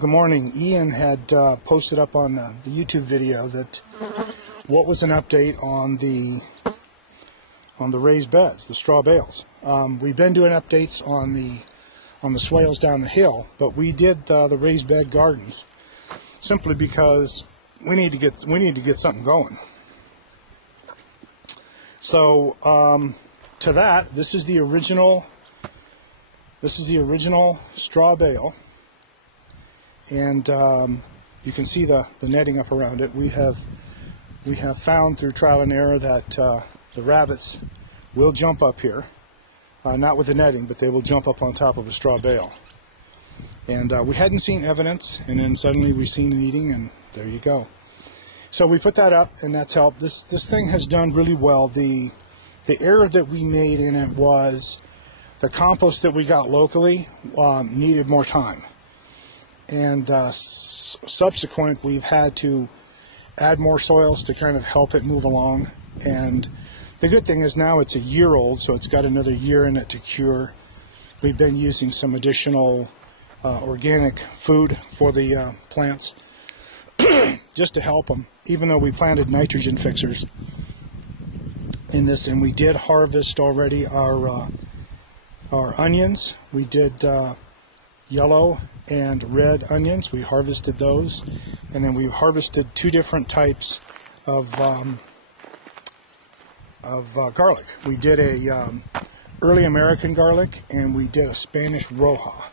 good morning. Ian had posted up on the YouTube video that what was an update on the raised beds, the straw bales. We've been doing updates on the swales down the hill, but we did the raised bed gardens simply because we need to get something going. So to that, this is the original straw bale. And you can see the netting up around it. We have found through trial and error that the rabbits will jump up here, not with the netting, but they will jump up on top of a straw bale. And we hadn't seen evidence, and then suddenly we've seen an eating, and there you go. So we put that up, and that's helped. This thing has done really well. The error that we made in it was the compost that we got locally needed more time. And subsequent, we've had to add more soils to kind of help it move along. And the good thing is now it's a year old, so it's got another year in it to cure. We've been using some additional organic food for the plants just to help them, even though we planted nitrogen fixers in this. And we did harvest already our onions. We did yellow and red onions. We harvested those, and then we harvested two different types of garlic. We did a early American garlic, and we did a Spanish Roja.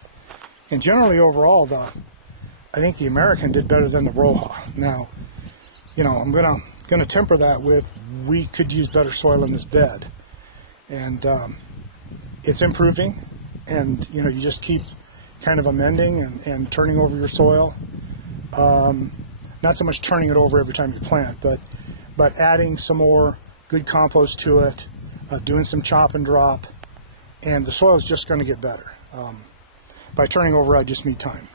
And generally, overall, I think the American did better than the Roja. Now, you know, I'm gonna temper that with we could use better soil in this bed, and it's improving. And you know, you just keep kind of amending and turning over your soil. Not so much turning it over every time you plant, but adding some more good compost to it, doing some chop and drop, and the soil is just going to get better. By turning over, I just need time.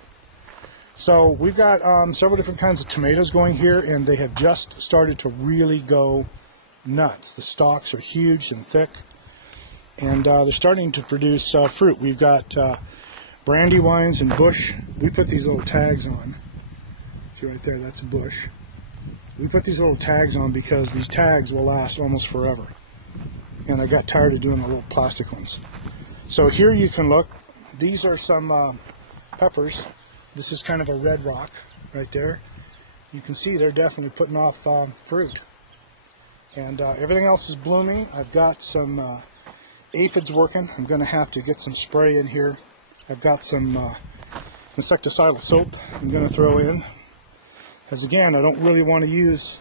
So we've got several different kinds of tomatoes going here, and they have just started to really go nuts. The stalks are huge and thick, and they're starting to produce fruit. We've got brandywines and bush. We put these little tags on. See right there, that's a bush. We put these little tags on because these tags will last almost forever. And I got tired of doing the little plastic ones. So here you can look. These are some peppers. This is kind of a red rock right there. You can see they're definitely putting off fruit. And everything else is blooming. I've got some aphids working. I'm going to have to get some spray in here. I've got some insecticidal soap I'm going to throw in, as again, I don't want to use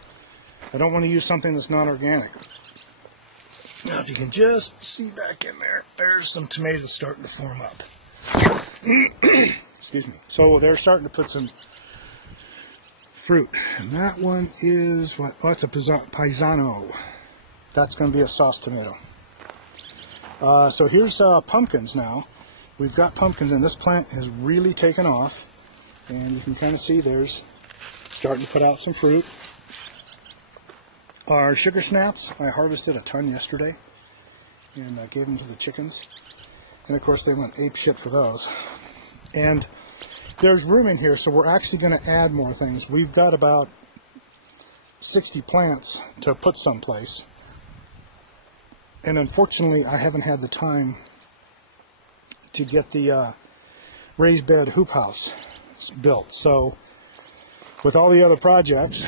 something that's not organic. Now, if you can just see back in there, there's some tomatoes starting to form up. Excuse me. So they're starting to put some fruit, and that one is what? Oh, it's a paisano. That's going to be a sauce tomato. So here's pumpkins now. We've got pumpkins, and this plant has really taken off, and you can kind of see there's starting to put out some fruit. Our sugar snaps, I harvested a ton yesterday, and I gave them to the chickens, and of course they went ape shit for those. And there's room in here, so we're actually going to add more things. We've got about 60 plants to put someplace, and unfortunately I haven't had the time to get the raised bed hoop house built. So with all the other projects,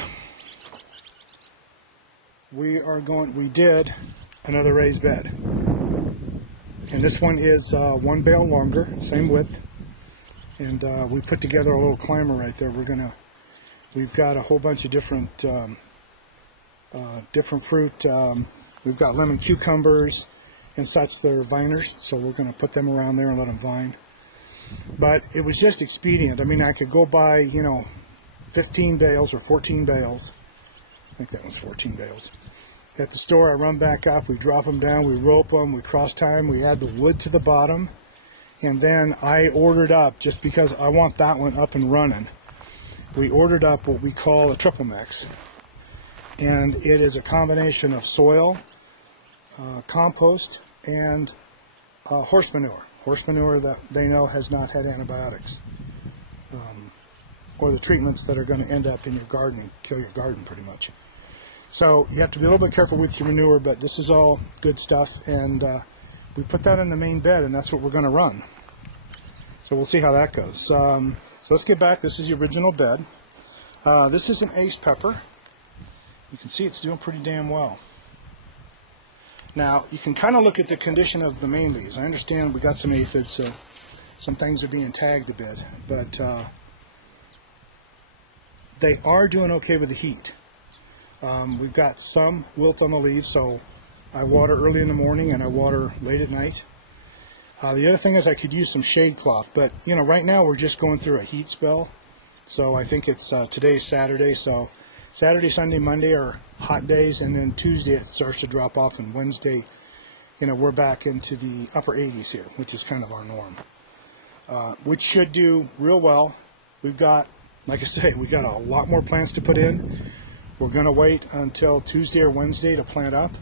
we did another raised bed, and this one is one bale longer, same width, and we put together a little climber right there. We've got a whole bunch of different fruit. We've got lemon cucumbers and such. They're viners, so we're going to put them around there and let them vine. But it was just expedient. I mean, I could go buy, you know, 15 bales or 14 bales. I think that one's 14 bales. At the store, I run back up, we drop them down, we rope them, we cross tie them, we add the wood to the bottom, and then I ordered up, just because I want that one up and running, we ordered up what we call a triple mix. And it is a combination of soil, compost, and horse manure. Horse manure that they know has not had antibiotics. or the treatments that are going to end up in your garden and kill your garden pretty much. So you have to be a little bit careful with your manure, but this is all good stuff, and we put that in the main bed, and that's what we're going to run. So we'll see how that goes. So let's get back. This is the original bed. This is an ace pepper. You can see it's doing pretty damn well. Now, you can kind of look at the condition of the main leaves. I understand we got some aphids, so some things are being tagged a bit, but they are doing okay with the heat. We've got some wilt on the leaves, so I water early in the morning and I water late at night. The other thing is I could use some shade cloth, but you know, right now we're just going through a heat spell. So I think it's today's Saturday, so Saturday, Sunday, Monday are hot days, and then Tuesday it starts to drop off, and Wednesday, you know, we're back into the upper 80s here, which is kind of our norm, which should do real well. We've got, like I say, we got a lot more plants to put in. We're going to wait until Tuesday or Wednesday to plant up,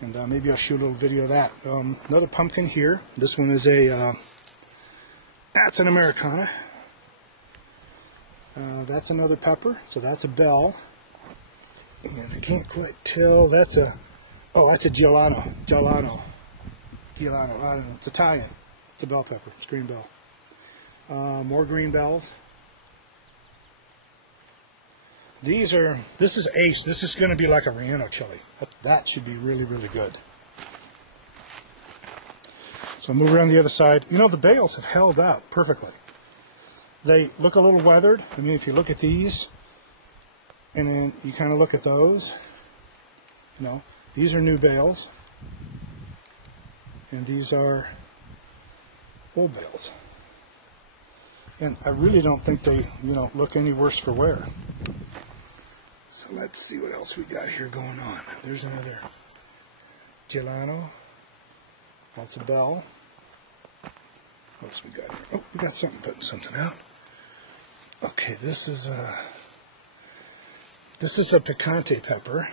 and maybe I'll shoot a little video of that. Another pumpkin here. This one is that's an Americana. That's another pepper, so that's a bell. And I can't quite tell, that's a Gelano. I don't know, it's Italian. It's a bell pepper, it's green bell. More green bells. This is ace. This is going to be like a Relleno chili. That should be really, really good. So I'll move around the other side. You know, the bales have held up perfectly. They look a little weathered. I mean, if you look at these, and then you kind of look at those, you know, these are new bales, and these are old bales. And I really don't think they, you know, look any worse for wear. So let's see what else we got here going on. There's another Gelano. That's a bell. What else we got here? Oh, we got something, putting something out. Okay, this is a picante pepper.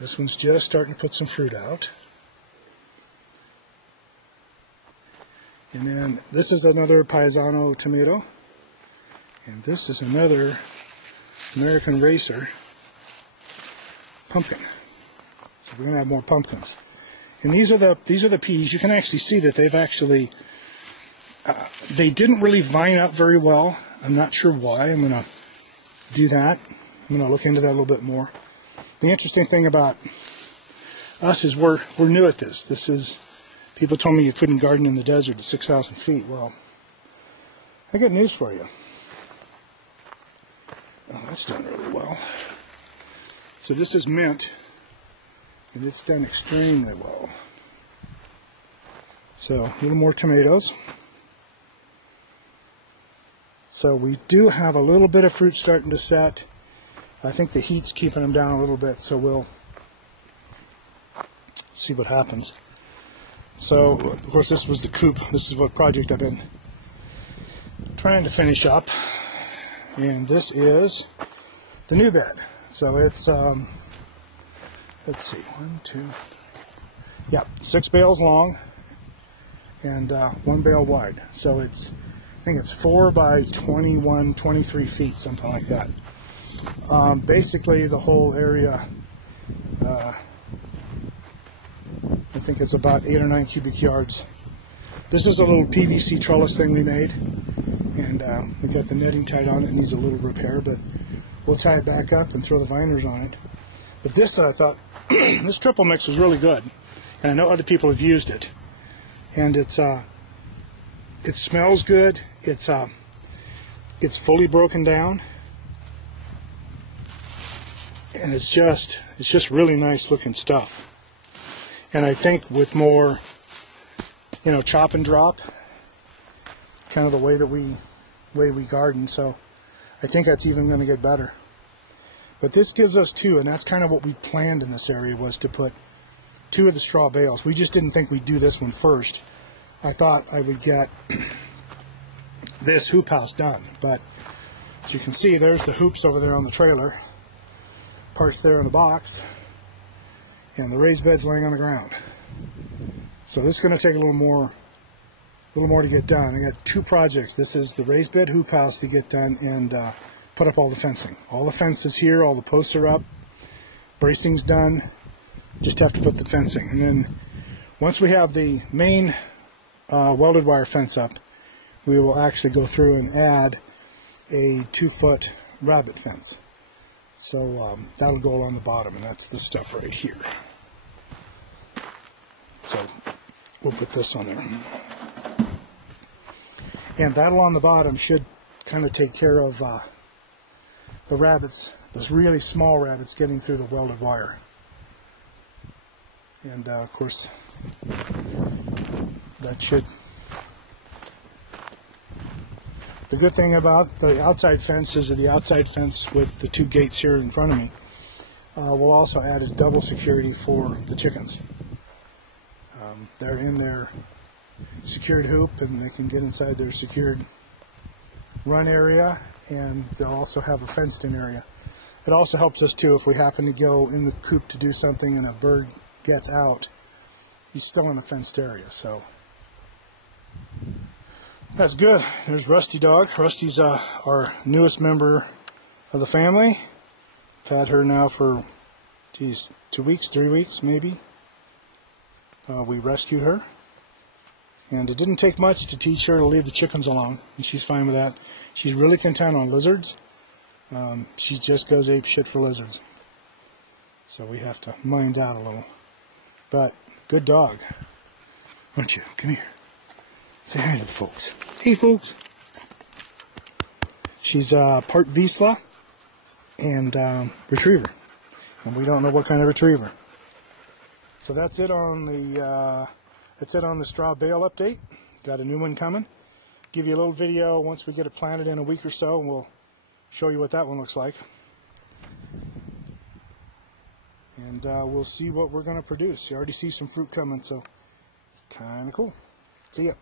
This one's just starting to put some fruit out. And then this is another Paisano tomato. And this is another American Racer pumpkin. So we're going to have more pumpkins. And these are the peas. You can actually see that they've actually they didn't really vine up very well. I'm not sure why. I'm going to do that. I'm going to look into that a little bit more. The interesting thing about us is we're new at this. This is, people told me you couldn't garden in the desert at 6,000 feet. Well, I got news for you. Oh, that's done really well. So this is mint, and it's done extremely well. So a little more tomatoes. So we do have a little bit of fruit starting to set. I think the heat's keeping them down a little bit, so we'll see what happens. So, of course, this was the coop. This is what project I've been trying to finish up. And this is the new bed. So it's, let's see, 1, 2, 3. Yeah, 6 bales long and 1 bale wide. So it's, I think it's 4 by 21, 23 feet, something like that. Basically, the whole area, I think it's about 8 or 9 cubic yards. This is a little PVC trellis thing we made, and we've got the netting tied on it. It needs a little repair, but we'll tie it back up and throw the viners on it. But this, I thought, this triple mix was really good, and I know other people have used it, and it smells good. It's fully broken down, and it's just really nice looking stuff. And I think with more, you know, chop and drop, kind of the way we garden, so I think that's even going to get better. But this gives us 2, and that's kind of what we planned in this area, was to put 2 of the straw bales. We just didn't think we'd do this one first. I thought I would get this hoop house done, but as you can see, there's the hoops over there on the trailer, parts there in the box, and the raised beds laying on the ground. So this is going to take a little more little more to get done. I got 2 projects. This is the raised bed hoop house to get done and put up all the fencing. All the fences here, all the posts are up, bracing's done. Just have to put the fencing. And then once we have the main welded wire fence up, we will actually go through and add a 2-foot rabbit fence. So that'll go along the bottom, and that's the stuff right here. So we'll put this on there. And that along the bottom should kind of take care of the rabbits, those really small rabbits getting through the welded wire. And of course, that should... The good thing about the outside fence is that the outside fence with the 2 gates here in front of me will also add as double security for the chickens. They're in their secured hoop and they can get inside their secured run area, and they'll also have a fenced in area. It also helps us too if we happen to go in the coop to do something and a bird gets out, he's still in a fenced area. So that's good. There's Rusty Dog. Rusty's our newest member of the family. I've had her now for, 2 weeks, 3 weeks maybe. We rescued her. And it didn't take much to teach her to leave the chickens alone. And she's fine with that. She's really content on lizards. She just goes ape shit for lizards. So we have to mind that a little. But good dog. Aren't you? Come here. Say hi to the folks. Hey, folks. She's part Vizsla and retriever, and we don't know what kind of retriever. So that's it on the straw bale update. Got a new one coming. Give you a little video once we get it planted in a week or so, and we'll show you what that one looks like. And we'll see what we're going to produce. You already see some fruit coming, so it's kind of cool. See ya.